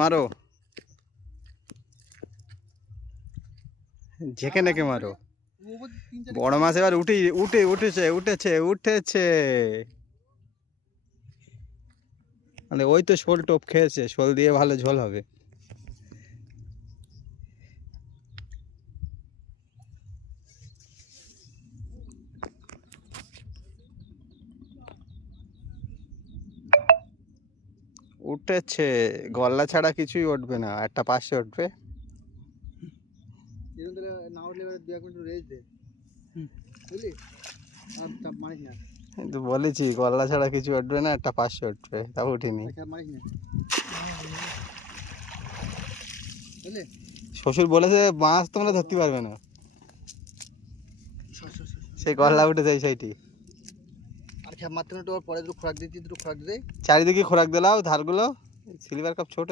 মারো, ঝেঁকে নেকে মারো। বড় মাছ এবার উঠেছে। মানে ওই তো শোল টোপ খেয়েছে, শোল দিয়ে ভালো ঝোল হবে। উঠেছে, গলা ছাড়া কিছুই উঠবে না, একটা পাশে উঠবে। কিন্তু বলেছি গলা ছাড়া কিছু উঠবে না, একটা পাশে উঠবে, তাও উঠিনি। শ্বশুর বলেছে মাছ তোমরা ধরতে পারবে না, সেই গলা উঠে যায় সেইটি। চারিদিকে খোরাক দিলাও ধারগুলো, সিলভার কাপ ছোট